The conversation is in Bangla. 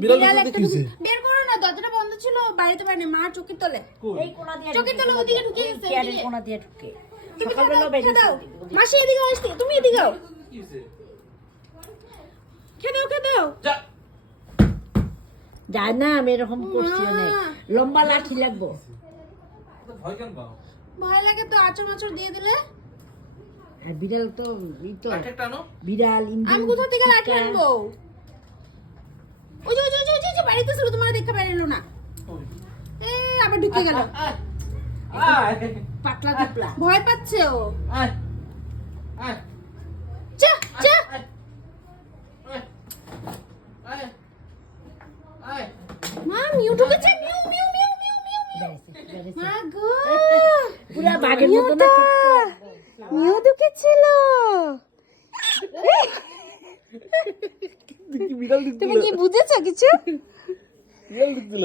বিড়াল একটা কি হইছে? বের করো না, দরজাটা বন্ধ ছিল, বাইরে পারে না, মা চোখের তলে। এই কোণা দিয়ে চোখের তলে ওদিকে ঢুকে গেছে, চেয়ারের ওদিকে। কোণা দিয়ে ঢুকে তুমি সকালবেলা খেয়ে বেরিয়ে দাও, মাসি এদিকে আসতে, তুমি এদিকে আও। খেয়ে দাও। যায় না, আমি এরকম করছি অনেক লম্বা লাঠি লাগবো। ভয় লাগে তো, আচর দিয়ে দিলে। আর বিড়াল তো বিড়াল আমি কোথা থেকে লাঠি আনবো? ওই যে বাড়িতে ছিল, তোমার দেখা বেরোলো না। আবার ঢুকে গেল। পাতলা দুপলা ভয় পাচ্ছে ও। চা মা মিউ ঢুকেছে, মিউ মা গো, পুরা বাঘের মতো না, মিউ ঢুকেছিল। বিড়াল দিছিল তুমি কি বুঝেছো কিছু? বিড়াল দিছিল